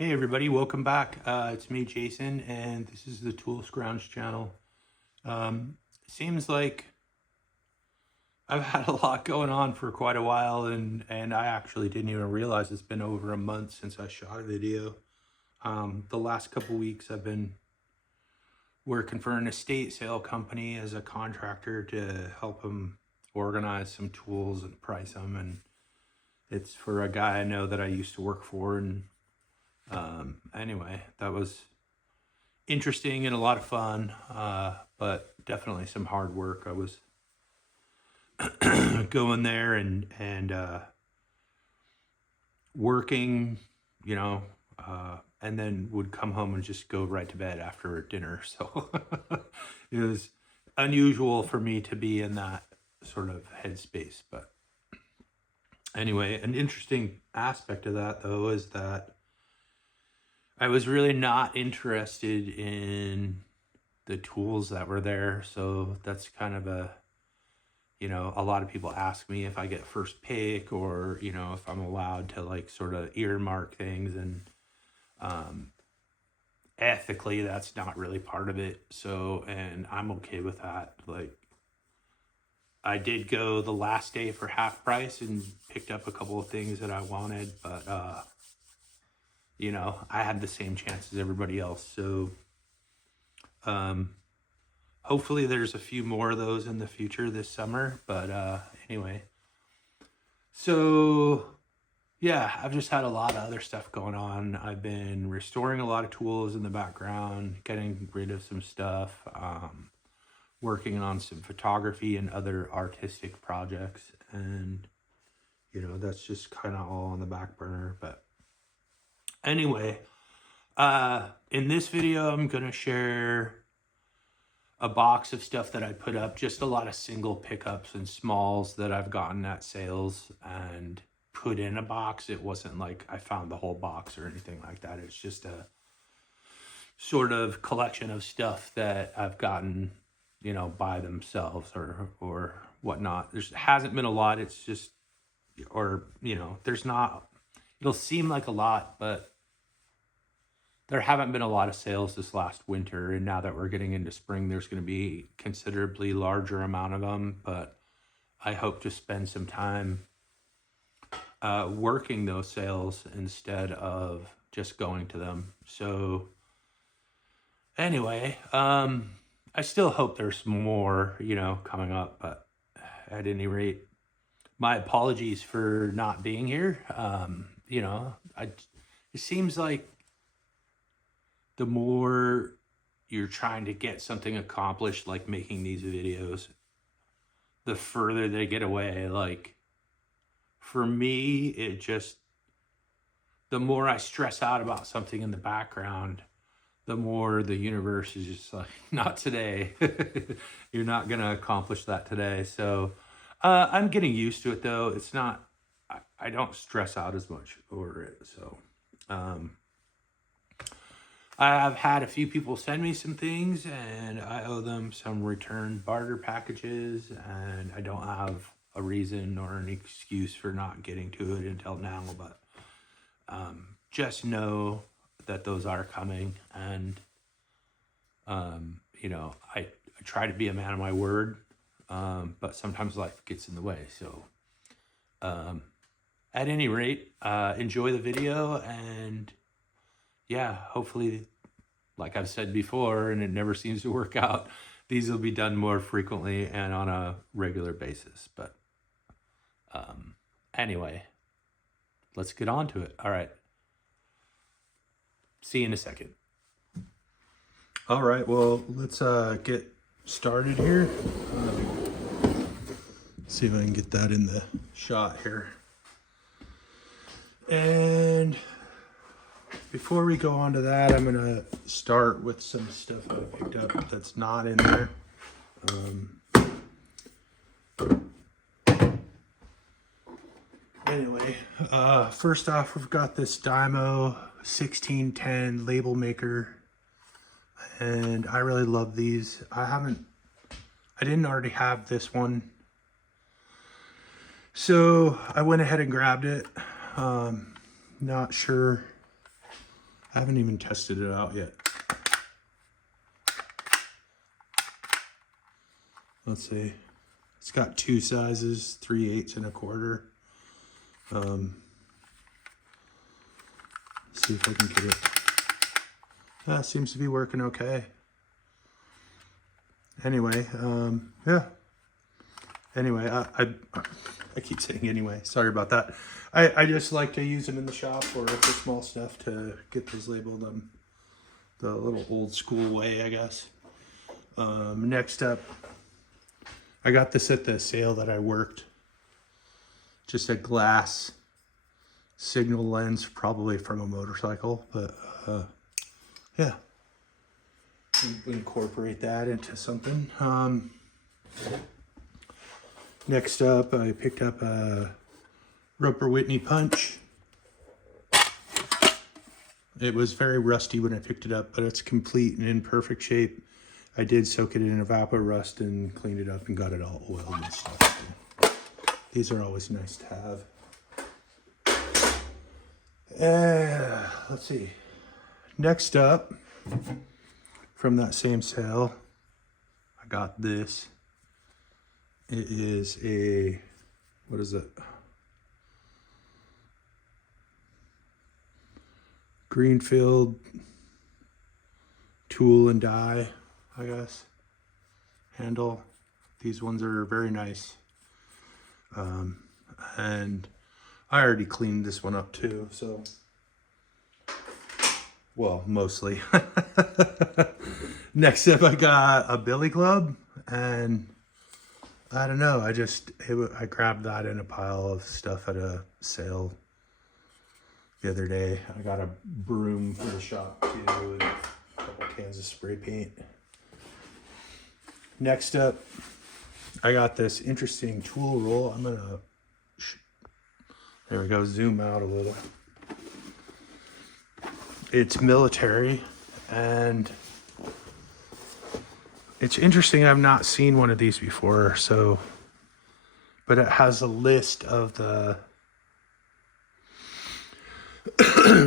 Hey everybody, welcome back. It's me, Jason, and this is the Toolscrounge channel. Seems like I've had a lot going on for quite a while, and I actually didn't even realize it's been over a month since I shot a video. The last couple weeks I've been working for an estate sale company as a contractor to help them organize some tools and price them, and it's for a guy I know that I used to work for. And anyway, that was interesting and a lot of fun, but definitely some hard work. I was going there and working, you know, and then would come home and just go right to bed after dinner. So it was unusual for me to be in that sort of headspace. But anyway, an interesting aspect of that, though, is that I was really not interested in the tools that were there. So that's kind of a lot of people ask me if I get first pick, or, if I'm allowed to like sort of earmark things, and ethically that's not really part of it. So, and I'm okay with that. Like, I did go the last day for half price and picked up a couple of things that I wanted, but I had the same chance as everybody else. So hopefully there's a few more of those in the future this summer. But anyway, so yeah, I've just had a lot of other stuff going on. I've been restoring a lot of tools in the background, getting rid of some stuff, working on some photography and other artistic projects. And, that's just kind of all on the back burner. But anyway, in this video, I'm going to share a box of stuff that I put up, just a lot of single pickups and smalls that I've gotten at sales and put in a box. It wasn't like I found the whole box or anything like that. It's just a sort of collection of stuff that I've gotten, by themselves or whatnot. There hasn't been a lot. It's just, there's not, it'll seem like a lot, but there haven't been a lot of sales this last winter. And now that we're getting into spring, there's going to be considerably larger amount of them. But I hope to spend some time working those sales instead of just going to them. So anyway, I still hope there's more, coming up. But at any rate, my apologies for not being here. It seems like the more you're trying to get something accomplished, like making these videos, the further they get away. Like, for me, it just, the more I stress out about something in the background, the more the universe is just like, not today. You're not going to accomplish that today. So I'm getting used to it, though. It's not, I don't stress out as much over it. So I've had a few people send me some things, and I owe them some return barter packages, and I don't have a reason or an excuse for not getting to it until now. But just know that those are coming, and I try to be a man of my word, but sometimes life gets in the way. So at any rate, enjoy the video, and yeah, hopefully, like I've said before, and it never seems to work out, these will be done more frequently and on a regular basis. But anyway, let's get on to it. All right. See you in a second. All right, well, let's get started here. See if I can get that in the shot here. And before we go on to that, I'm gonna start with some stuff I picked up that's not in there. Anyway, first off, we've got this Dymo 1610 label maker, and I really love these. I didn't already have this one, so I went ahead and grabbed it. Not sure I haven't even tested it out yet. Let's see. It's got two sizes, 3/8 and 1/4. See if I can get it. Yeah, seems to be working okay. Anyway, yeah. Anyway, I keep saying anyway. Sorry about that. I just like to use them in the shop or for small stuff to get those labeled the little old school way, I guess. Next up, I got this at the sale that I worked. Just a glass signal lens, probably from a motorcycle, but yeah. Incorporate that into something. Next up, I picked up a Roper Whitney punch. It was very rusty when I picked it up, but it's complete and in perfect shape. I did soak it in Evapor Rust and cleaned it up and got it all oiled and stuff. So these are always nice to have. Let's see. Next up, from that same sale, I got this. It is a, what is it? Greenfield tool and die, I guess, handle. These ones are very nice. And I already cleaned this one up too, so, well, mostly. Next up, I got a billy club, and I don't know, I grabbed that in a pile of stuff at a sale the other day. I got a broom for the shop too, and a couple cans of spray paint. Next up, I got this interesting tool roll. I'm gonna, there we go, zoom out a little. It's military, and it's interesting. I've not seen one of these before, so, but it has a list of the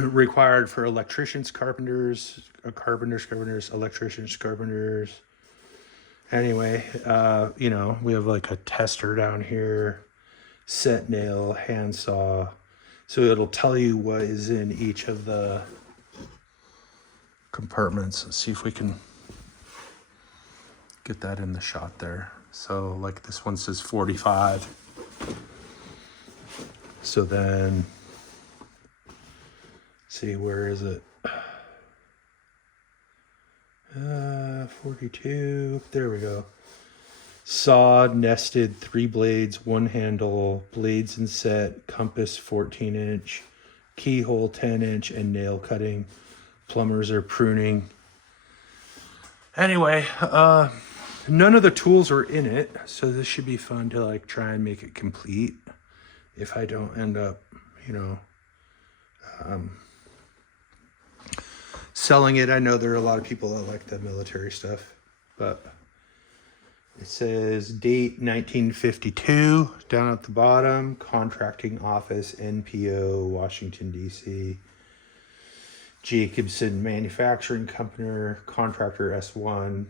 required for electricians, carpenters, electricians, carpenters. Anyway, you know, we have like a tester down here, set nail, handsaw. So it'll tell you what is in each of the compartments. Let's see if we can get that in the shot there. So like this one says 45. So then, see, where is it? 42, there we go. Sawed, nested, 3 blades, 1 handle, blades and set, compass 14-inch, keyhole 10-inch, and nail cutting. Plumbers are pruning. Anyway, none of the tools were in it, so this should be fun to like try and make it complete if I don't end up, you know, selling it. I know there are a lot of people that like the military stuff, but it says date 1952 down at the bottom, contracting office, NPO, Washington, D.C. Jacobson Manufacturing Company, contractor S1,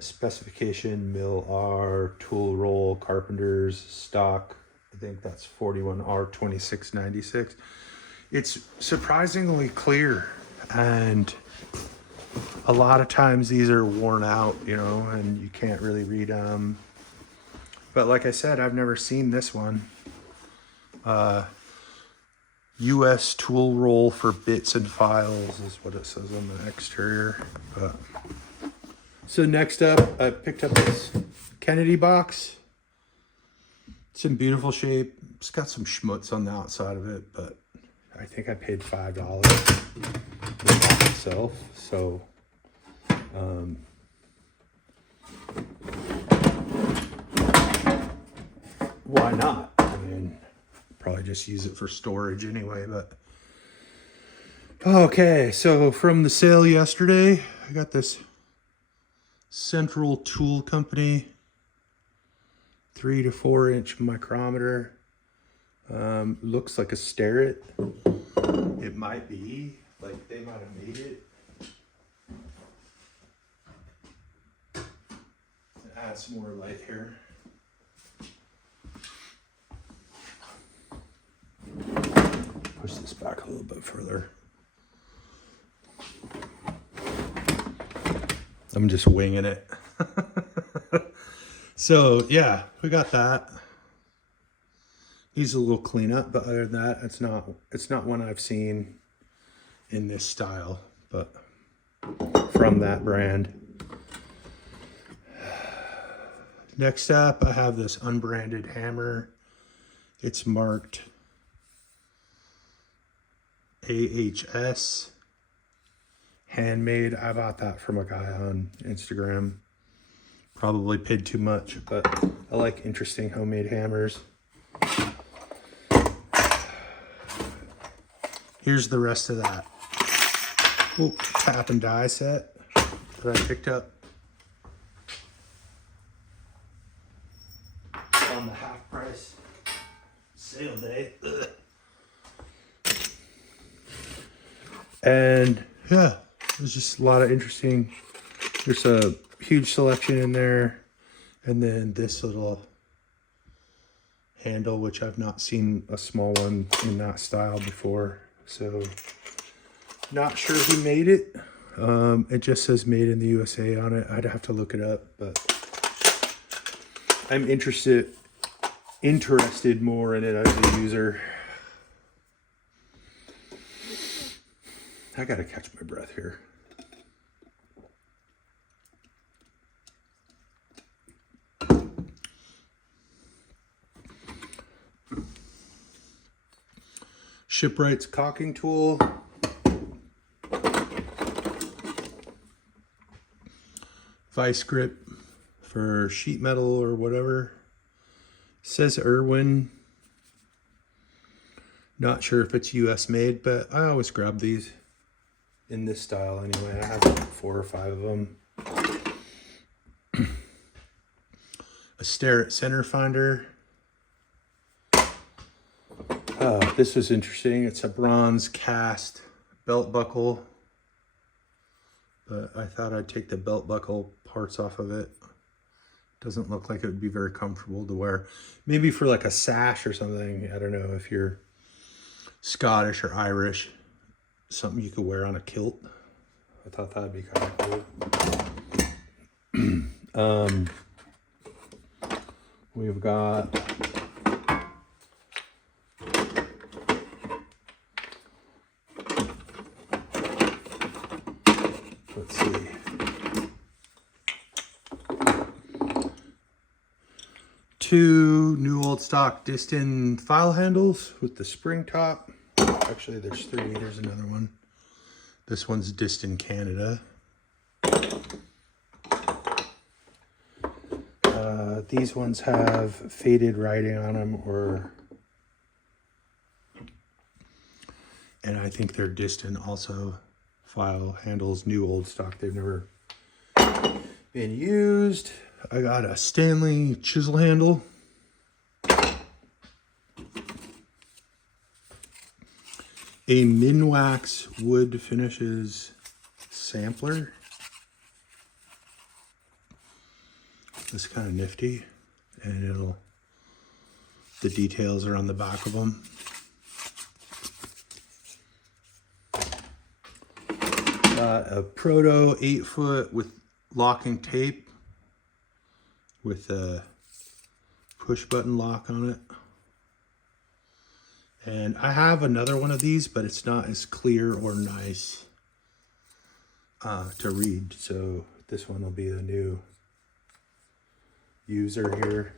specification mill R, tool roll, carpenters, stock. I think that's 41R2696. It's surprisingly clear, and a lot of times these are worn out, you know, and you can't really read them. But like I said, I've never seen this one. U.S. tool roll for bits and files is what it says on the exterior. But so next up, I picked up this Kennedy box. It's in beautiful shape. It's got some schmutz on the outside of it, but I think I paid $5 for the box itself. So, why not? I mean, probably just use it for storage anyway, but okay. So from the sale yesterday, I got this Central Tool Company 3 to 4 inch micrometer. Looks like a Starrett. It might be. might have made it. Add some more light here. Push this back a little bit further. I'm just winging it. So yeah, we got that. Needs a little cleanup, but other than that, it's not one I've seen in this style, but from that brand. Next up, I have this unbranded hammer. It's marked AHS, handmade. I bought that from a guy on Instagram. Probably paid too much, but I like interesting homemade hammers. Here's the rest of that. Oh, tap and die set that I picked up on the half price sale day. Ugh. And yeah, there's just a lot of interesting, there's a huge selection in there. And then this little handle, which I've not seen a small one in that style before. So not sure who made it. It just says made in the USA on it. I'd have to look it up, but I'm interested more in it as a user. I gotta catch my breath here. Shipwright's caulking tool. Vice grip for sheet metal or whatever. Says Irwin. Not sure if it's US made, but I always grab these in this style anyway. I have like 4 or 5 of them. A Starrett center finder. This was interesting. It's a bronze cast belt buckle, but I thought I'd take the belt buckle parts off of it. Doesn't look like it would be very comfortable to wear. Maybe for like a sash or something. I don't know if you're Scottish or Irish. Something you could wear on a kilt. I thought that'd be kind of cool. We've got let's see. Two new old stock Distin file handles with the spring top. Actually, there's 3. Here's another one. This one's Distin Canada. These ones have faded writing on them, and I think they're Distin also file handles, new old stock. They've never been used. I got a Stanley chisel handle. A Minwax wood finishes sampler. It's kind of nifty, and the details are on the back of them. Got a Proto 8-foot with locking tape with a push button lock on it. And I have another one of these, but it's not as clear or nice to read. So this one will be a new user here.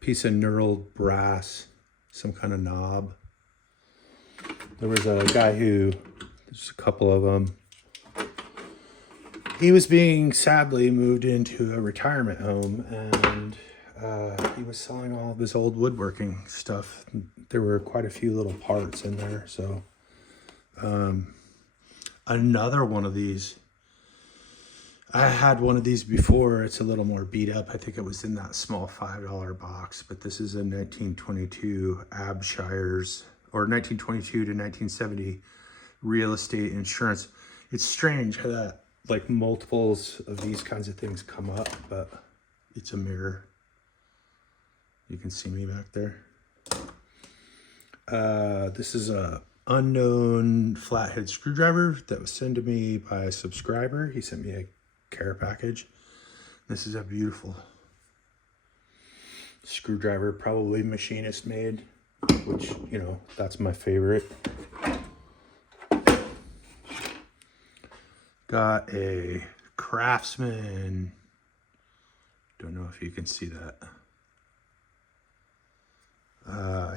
Piece of knurled brass, some kind of knob. There was a guy there's a couple of them. He was being sadly moved into a retirement home, and he was selling all of his old woodworking stuff. There were quite a few little parts in there. So another one of these. I had one of these before. It's a little more beat up. I think it was in that small $5 box, but this is a 1922 Abshires, or 1922 to 1970 real estate insurance. It's strange how that like multiples of these kinds of things come up, but it's a mirror. You can see me back there. This is a unknown flathead screwdriver that was sent to me by a subscriber. He sent me a care package. This is a beautiful screwdriver, probably machinist made, which, you know, that's my favorite. Got a Craftsman, don't know if you can see that,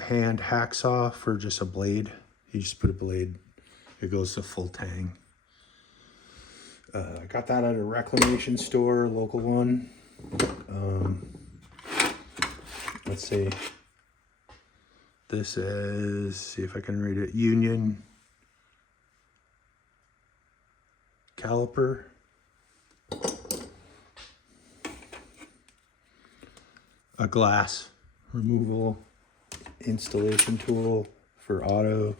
hand hacksaw for just a blade. You just put a blade, it goes to full tang. I got that at a reclamation store, local one. Let's see. This is, see if I can read it, Union caliper. A glass removal installation tool for auto.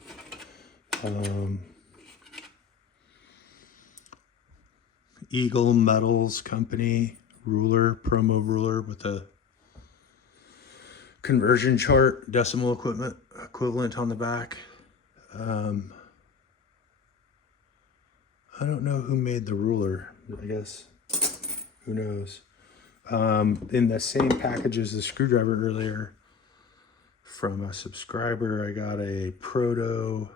Eagle Metals Company ruler, promo ruler with a conversion chart, decimal equivalent on the back. I don't know who made the ruler. I guess, who knows? In the same package as the screwdriver earlier from a subscriber, I got a Proto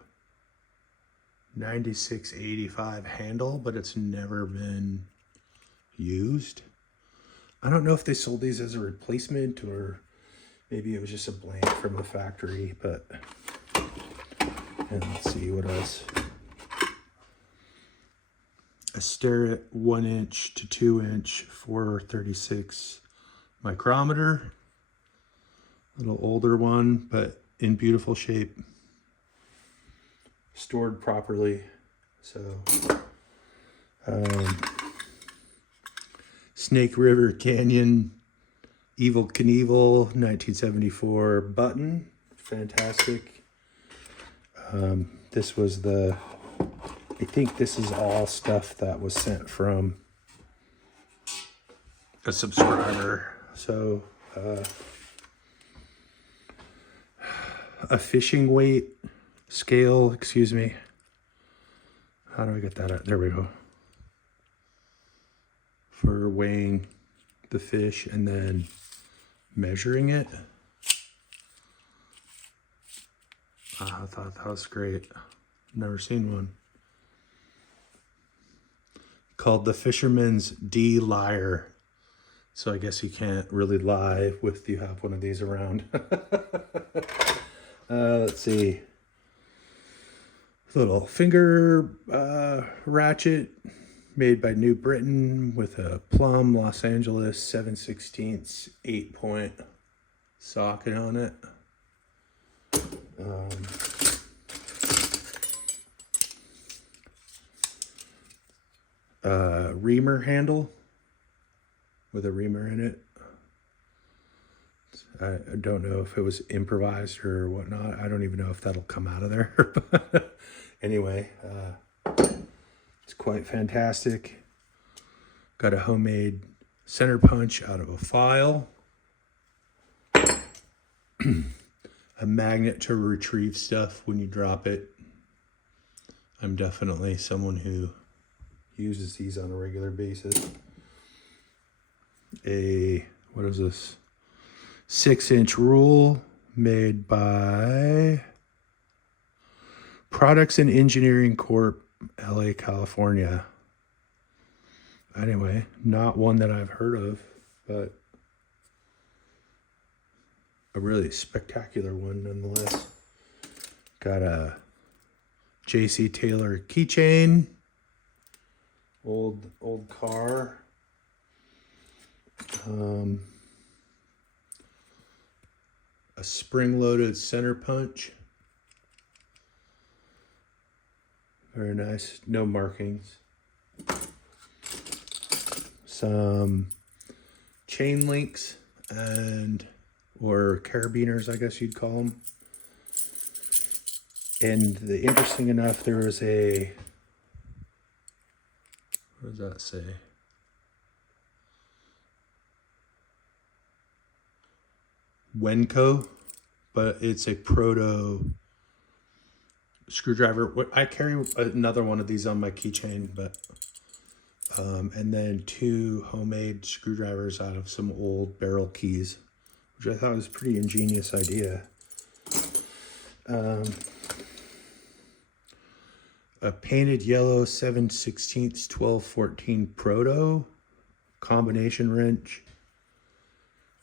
9685 handle, but it's never been used. I don't know if they sold these as a replacement or maybe it was just a blank from the factory, but, and let's see what else. A Starrett 1" to 2" 436 micrometer. A little older one, but in beautiful shape. Stored properly. So, Snake River Canyon Evel Knievel 1974 button. Fantastic. This was the, I think this is all stuff that was sent from a subscriber. So, a fishing weight scale, excuse me. How do I get that out? There we go. For weighing the fish and then measuring it. I thought that was great. Never seen one. Called the Fisherman's D Lyre. So I guess you can't really lie if you have one of these around. Let's see. Little finger ratchet made by New Britain with a plumb Los Angeles 7/16 8-point socket on it. Reamer handle with a reamer in it. I don't know if it was improvised or whatnot. I don't even know if that'll come out of there. But anyway, it's quite fantastic. Got a homemade center punch out of a file. A magnet to retrieve stuff when you drop it. I'm definitely someone who uses these on a regular basis. What is this? 6" rule made by Products and Engineering Corp, LA, California. Anyway, not one that I've heard of, but a really spectacular one nonetheless. Got a J.C. Taylor keychain. Old car. A spring-loaded center punch. Very nice. No markings. Some chain links or carabiners, I guess you'd call them. And the interesting enough, there was a, what does that say? Wenco, but it's a proto screwdriver. I carry another one of these on my keychain, but and then 2 homemade screwdrivers out of some old barrel keys, which I thought was a pretty ingenious idea. A painted yellow 7/16 1214 proto combination wrench.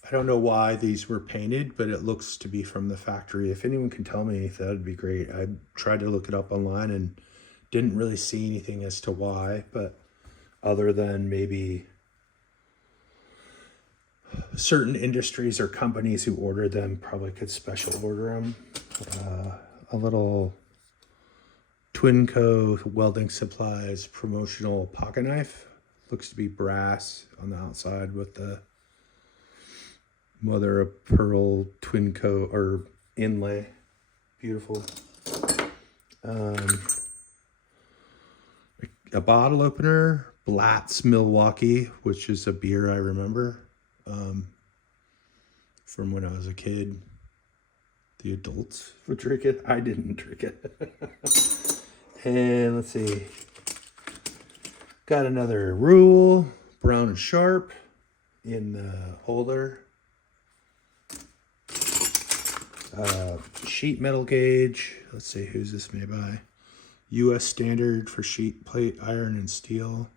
I don't know why these were painted, but it looks to be from the factory. If anyone can tell me, that would be great. I tried to look it up online and didn't really see anything as to why, but other than maybe certain industries or companies who order them probably could special order them. A little Twinco Welding Supplies promotional pocket knife. Looks to be brass on the outside with the mother of pearl Twinco or inlay. Beautiful. A bottle opener, Blatz Milwaukee, which is a beer I remember from when I was a kid. The adults would drink it. I didn't drink it. And let's see. Got another rule, brown and sharp in the holder. Sheet metal gauge. Let's see, who's this made by? U.S. standard for sheet, plate, iron, and steel.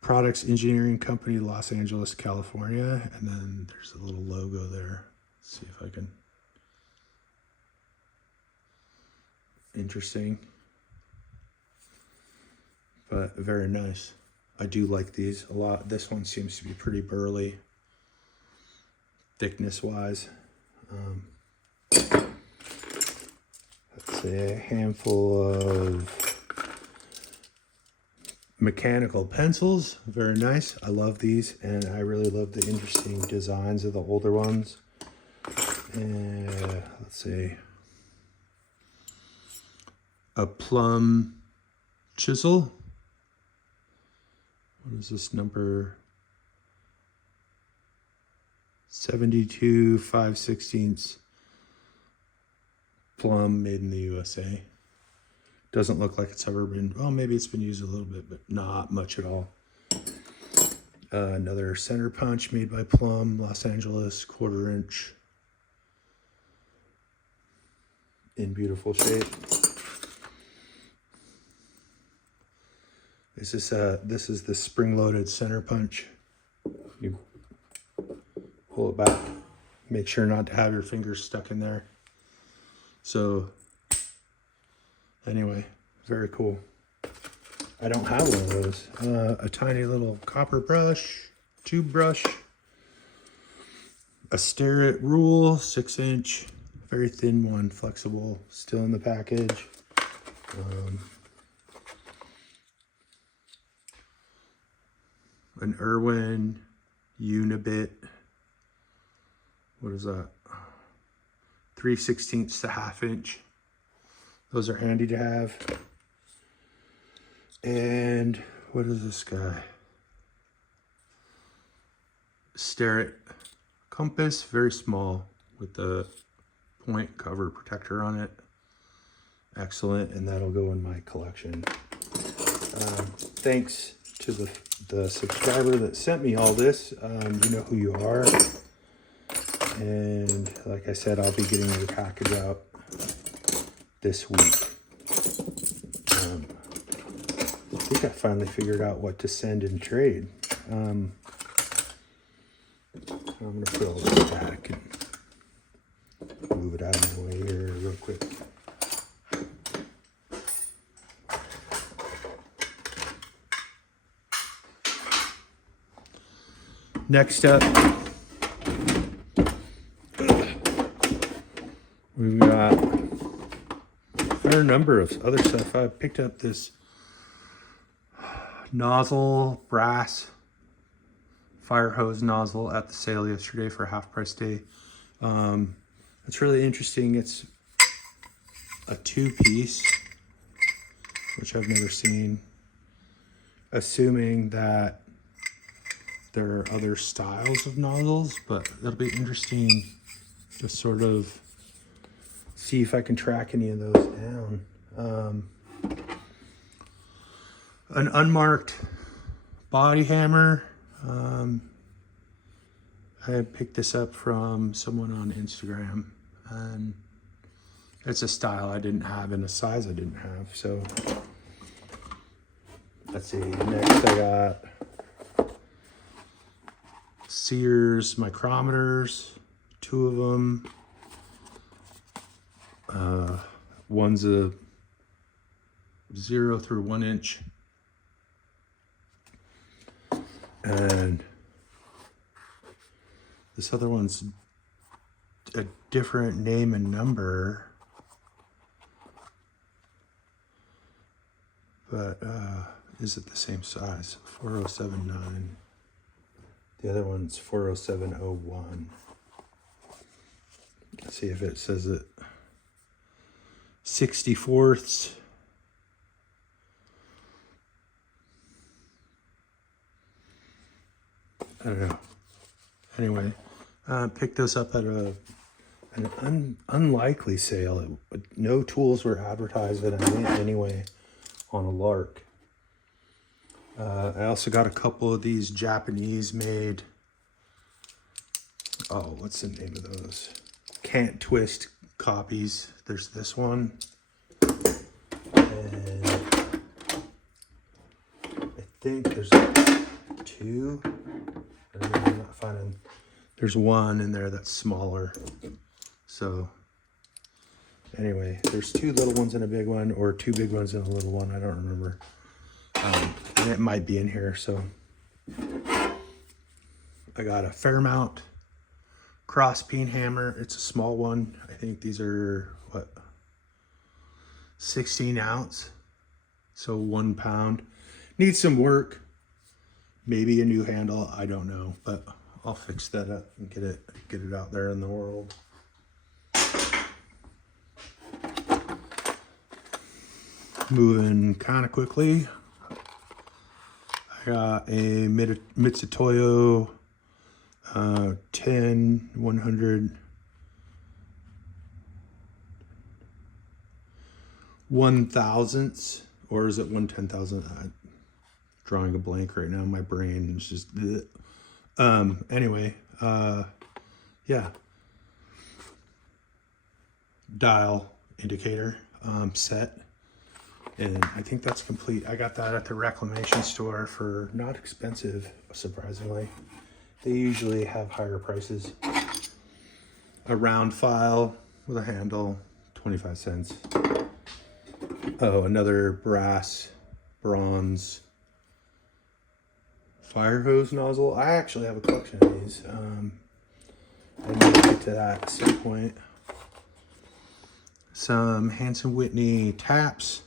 Products Engineering Company, Los Angeles, California. And then there's a little logo there. Let's see if I can. Interesting. But very nice. I do like these a lot. This one seems to be pretty burly, thickness-wise. Let's say a handful of mechanical pencils. Very nice. I love these, and I really love the interesting designs of the older ones. And let's see. A plumb chisel. What is this number? 72 5/16 plumb, made in the USA. Doesn't look like it's ever been, well, maybe it's been used a little bit, but not much at all. Another center punch made by Plumb, Los Angeles, 1/4 inch. In beautiful shape. This is the spring-loaded center punch. You pull it back. Make sure not to have your fingers stuck in there. So, anyway, very cool. I don't have one of those. A tiny little copper brush, tube brush, a Starrett rule, 6-inch, very thin one, flexible, still in the package. An Irwin Unibit. What is that? 3/16 to 1/2 inch. Those are handy to have. And what is this guy? Starrett compass, very small, with the point cover protector on it. Excellent, and that'll go in my collection. Thanks to the subscriber that sent me all this. You know who you are. And like I said, I'll be getting the package out this week. I think I finally figured out what to send and trade. I'm going to put all this back and move it out of my way here real quick. Next up, we've got a fair number of other stuff. I picked up this nozzle, brass fire hose nozzle at the sale yesterday for half price day. It's really interesting. It's a 2-piece, which I've never seen, assuming that there are other styles of nozzles, but it'll be interesting to sort of see if I can track any of those down. An unmarked body hammer. I picked this up from someone on Instagram, and it's a style I didn't have and a size I didn't have. So let's see. Next, I got Sears micrometers, 2 of them. One's a 0 through 1 inch. And this other one's a different name and number. But is it the same size? 4079. The other one's 40701. Let's see if it says it. 64ths. I don't know. Anyway, picked those up at an unlikely sale. No tools were advertised, and I went anyway on a lark. I also got a couple of these Japanese made, oh, what's the name of those? Can't twist copies. There's this one. And I think there's 2. I'm not finding. There's one in there that's smaller. So anyway, there's 2 little ones and a big one, or 2 big ones and a little one. I don't remember. And it might be in here. So I got a Fairmount cross peen hammer. It's a small one. I think these are what, 16 ounce. So 1 pound. Needs some work. Maybe a new handle. I don't know, but I'll fix that up and get it out there in the world. Moving kind of quickly. I got a Mitsutoyo 100 1/1000ths, or is it 1/10,000? I'm drawing a blank right now. My brain is just anyway, yeah, dial indicator set, and I think that's complete. I got that at the reclamation store for not expensive, surprisingly. They usually have higher prices. A round file with a handle, 25 cents. Oh, another bronze fire hose nozzle. I actually have a collection of these. I need to get to that at some point. Some Hanson Whitney taps.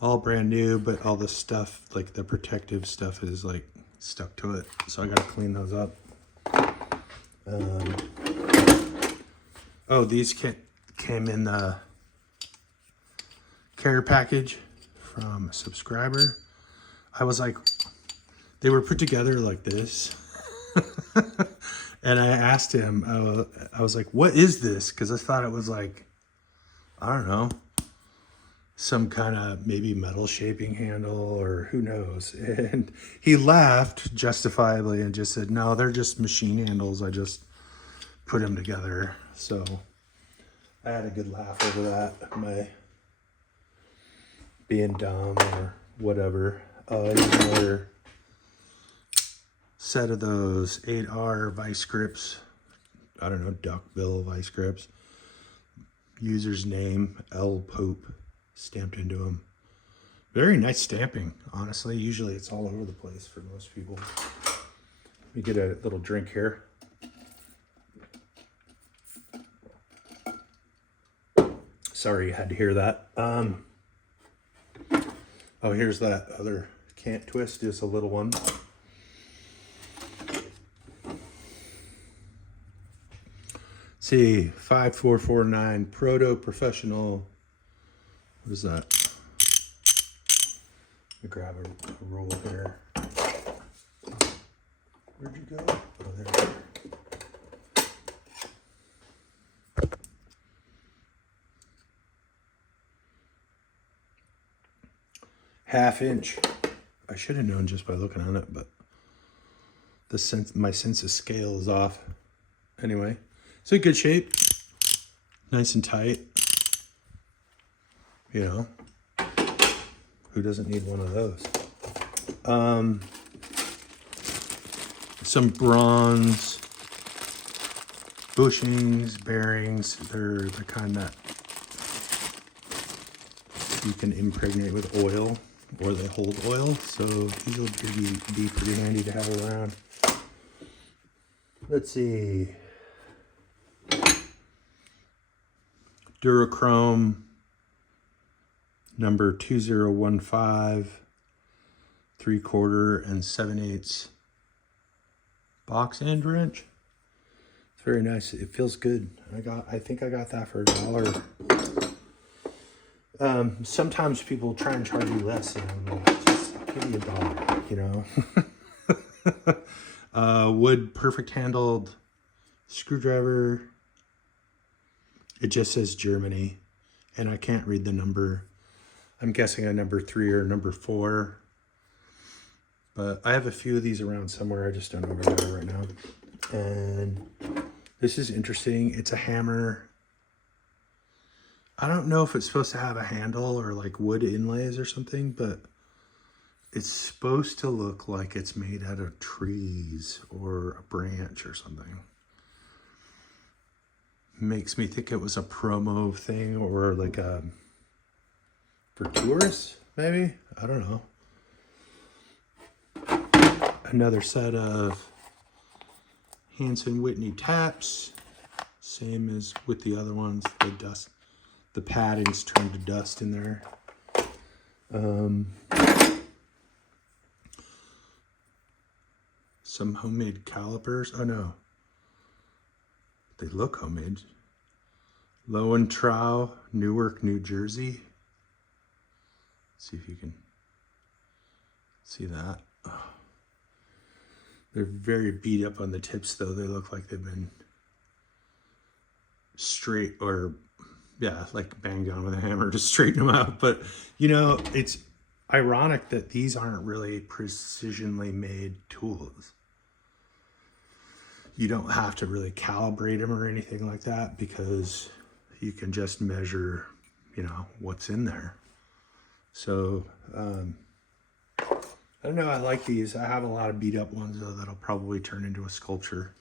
All brand new, but all the stuff, like the protective stuff, is like stuck to it. So I gotta clean those up. Oh, these came in the care package from a subscriber. I was like, they were put together like this. And I asked him, I was like, what is this? Because I thought it was like, I don't know, some kind of maybe metal shaping handle or who knows. And he laughed justifiably and just said, no, they're just machine handles. I just put them together. So I had a good laugh over that. My being dumb or whatever. Another set of those 8R vice grips. I don't know, duckbill vice grips. User's name, L Pope, stamped into them. Very nice stamping, honestly. Usually it's all over the place for most people. Let me get a little drink here. Sorry you had to hear that. Oh, here's that other can't twist, just a little one. See, 5449 Proto Professional. What is that? Let me grab a roll here. Where'd you go? Oh, there you are. Half-inch. I should have known just by looking at it, but my sense of scale is off. Anyway, it's in good shape. Nice and tight. You know, who doesn't need one of those? Some bronze bushings, bearings. They're the kind that you can impregnate with oil, or they hold oil. So these will be pretty handy to have around. Let's see. Durachrome number 2015, 3/4 and 7/8 box end wrench. It's very nice. It feels good. I think I got that for $1. Sometimes people try and charge you less, and I'm like, just give me $1, you know. Wood perfect handled screwdriver. It just says Germany, and I can't read the number. I'm guessing a number 3 or number 4. But I have a few of these around somewhere. I just don't know where they are right now. And this is interesting. It's a hammer. I don't know if it's supposed to have a handle or like wood inlays or something, but it's supposed to look like it's made out of trees or a branch or something. Makes me think it was a promo thing, or like for tourists, maybe? I don't know. Another set of Hanson Whitney taps. Same as with the other ones. The padding's turned to dust in there. Some homemade calipers. Oh no. They look homemade. Lowentrow, Newark, New Jersey. Let's see if you can see that. Oh. They're very beat up on the tips, though. They look like they've been straight, or yeah, like banged on with a hammer to straighten them out. But you know, it's ironic that these aren't really precisionally made tools. You don't have to really calibrate them or anything like that, because you can just measure, you know, what's in there. So, I don't know, I like these. I have a lot of beat up ones, though, that'll probably turn into a sculpture.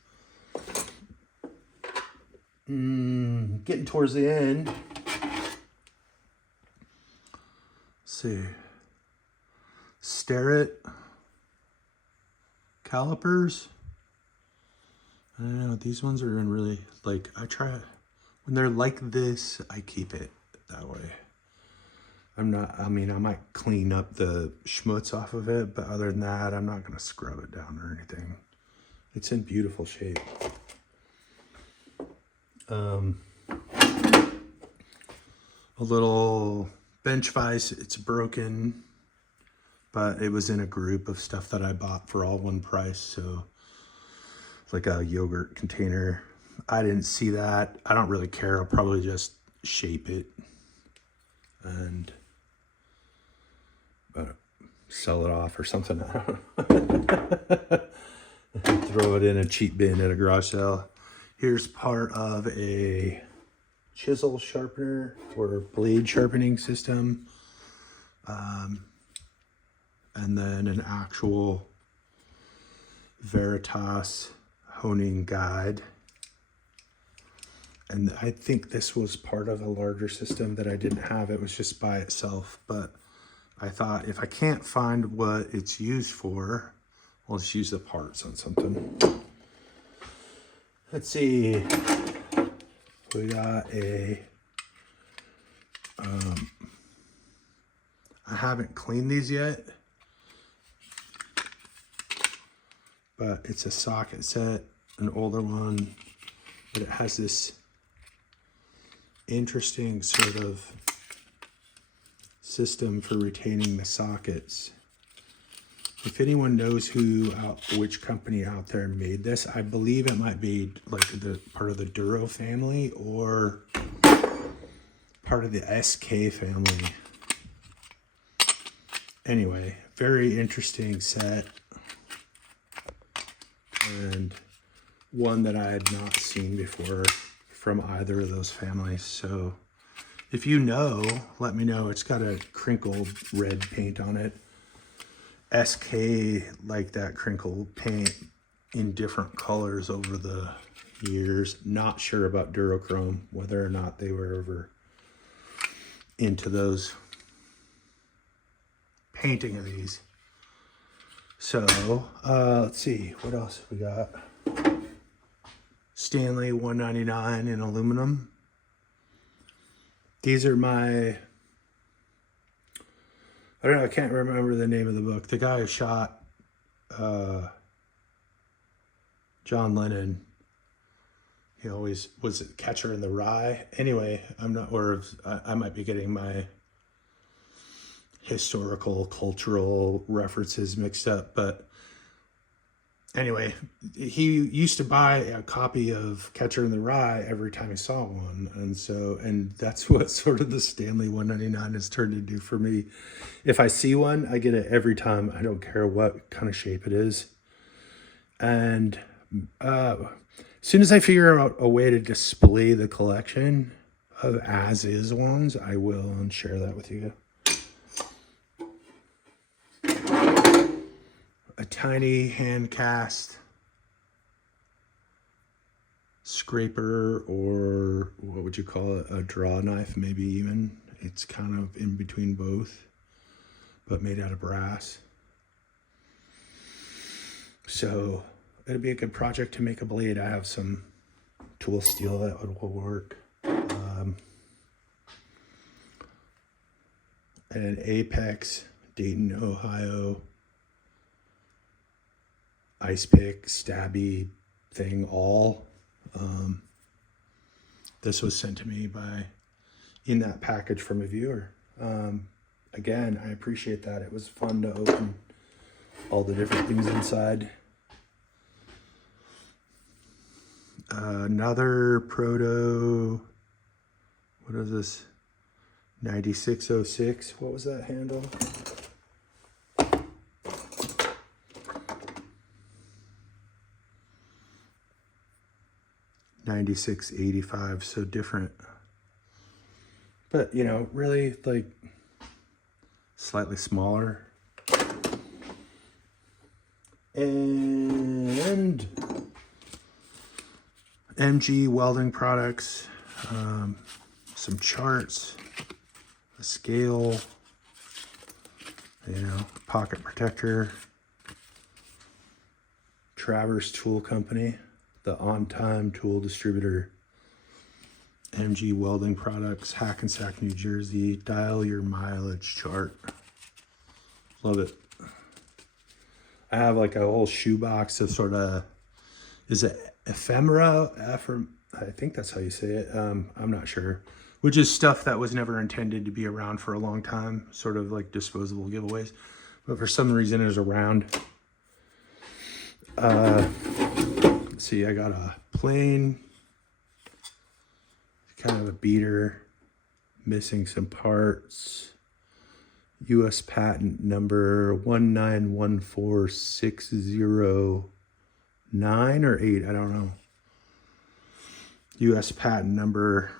Getting towards the end. Let's see. Starrett calipers. I don't know, these ones are in really, like, when they're like this, I keep it that way. I might clean up the schmutz off of it, but other than that, I'm not going to scrub it down or anything. It's in beautiful shape. A little bench vise. It's broken, but it was in a group of stuff that I bought for all one price, so it's like a yogurt container. I didn't see that. I don't really care. I'll probably just shape it and sell it off or something. Throw it in a cheap bin at a garage sale. Here's part of a chisel sharpener or blade sharpening system. And then an actual Veritas honing guide. And I think this was part of a larger system that I didn't have. It was just by itself, but I thought if I can't find what it's used for, I'll just use the parts on something. Let's see. We got a, I haven't cleaned these yet, but it's a socket set, an older one. but it has this interesting sort of system for retaining the sockets. If anyone knows which company out there made this, I believe it might be like the part of the Duro family or part of the SK family. Anyway, very interesting set, and one that I had not seen before from either of those families. So if you know, let me know. It's got a crinkled red paint on it. SK like that crinkled paint in different colors over the years. Not sure about Durochrome, whether or not they were ever into those painting of these. So let's see, what else we got? Stanley 199 in aluminum. These are my, I don't know, I can't remember the name of the book. The guy who shot John Lennon, he always was a Catcher in the Rye. Anyway, I'm not, or I might be getting my historical, cultural references mixed up, but anyway, he used to buy a copy of Catcher in the Rye every time he saw one. And that's what sort of the Stanley 199 has turned into for me. If I see one, I get it every time. I don't care what kind of shape it is. And as soon as I figure out a way to display the collection of as-is ones, I will and share that with you. A tiny hand cast scraper, or what would you call it? A draw knife, maybe even. It's kind of in between both, but made out of brass. So it'd be a good project to make a blade. I have some tool steel that will work. And an Apex, Dayton, Ohio ice pick, stabby thing, all. This was sent to me in that package from a viewer. Again, I appreciate that. It was fun to open all the different things inside. Another proto, what is this? 9606, what was that handle? 9685, so different, but you know, really like slightly smaller. And MG welding products, some charts, a scale, you know, pocket protector, Travers Tool Company, the on-time tool distributor, MG welding products, Hackensack, New Jersey. Dial your mileage chart. Love it. I have like a whole shoebox of sort of, is it ephemera? I think that's how you say it. I'm not sure. Which is stuff that was never intended to be around for a long time, sort of like disposable giveaways, but for some reason it was around. See, I got a plain, kind of a beater, missing some parts. U.S. patent number 1914609 or 8, I don't know. U.S. patent number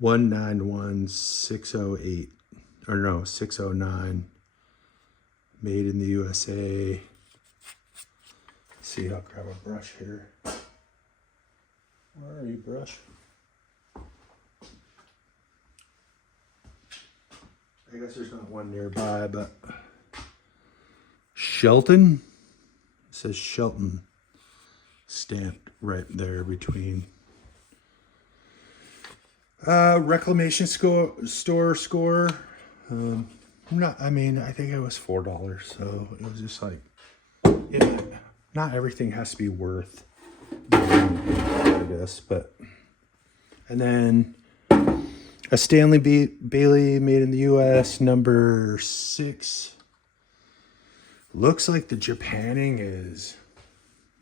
191608, or no, 609. Made in the USA. Let's see, I'll grab a brush here. Where are you, brush? I guess there's not one nearby, but Shelton. It says Shelton stamped right there between. Reclamation store score. I think it was $4, so it was just like, yeah, not everything has to be worth I guess, but. And then a Stanley Bailey made in the U.S. number 6. Looks like the Japanning is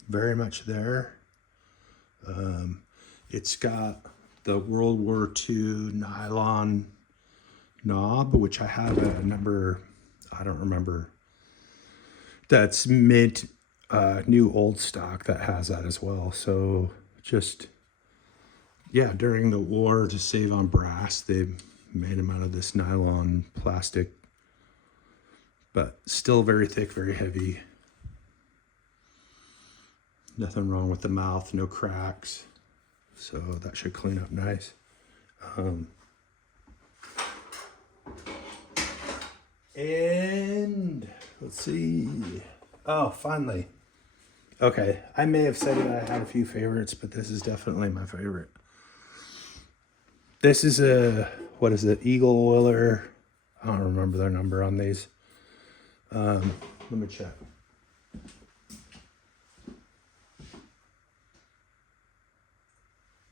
very much there. It's got the World War II nylon knob, which I have a number, I don't remember. That's mint, new old stock that has that as well. So just, yeah, during the war, to save on brass, they made them out of this nylon plastic, but still very thick, very heavy. Nothing wrong with the mouth, no cracks. So that should clean up nice. And let's see. Oh, finally. Okay, I may have said it, I had a few favorites, but this is definitely my favorite. This is a, what is it, Eagle Oiler. I don't remember their number on these. Let me check.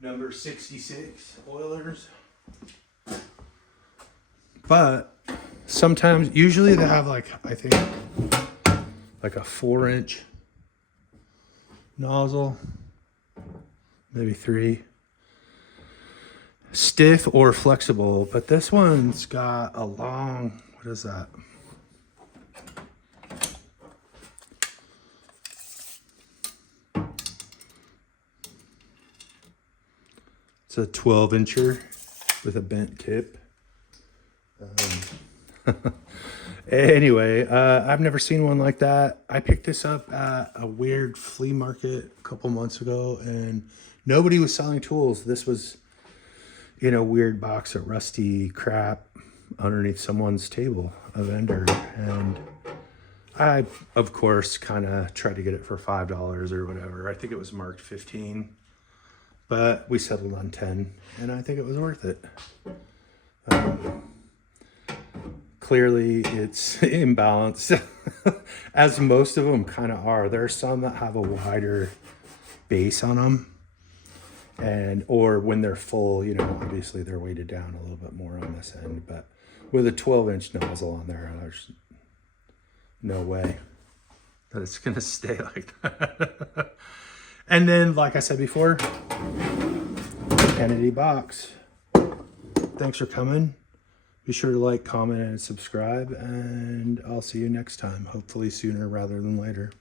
Number 66 Oilers. But sometimes, usually they have like, I think, like a 4-inch nozzle, maybe 3. Stiff or flexible, but this one's got a long, what is that? It's a 12-incher with a bent tip. Anyway, I've never seen one like that. I picked this up at a weird flea market a couple months ago, and nobody was selling tools. This was in a weird box of rusty crap underneath someone's table, a vendor. And I, of course, kind of tried to get it for $5 or whatever. I think it was marked 15, but we settled on 10, and I think it was worth it. Clearly it's imbalanced, as most of them kind of are. There are some that have a wider base on them, and or when they're full, you know, obviously they're weighted down a little bit more on this end. But with a 12-inch nozzle on there, there's no way that it's gonna stay like that. And then, like I said before, Kennedy box. Thanks for coming. Be sure to like, comment, and subscribe, and I'll see you next time, hopefully sooner rather than later.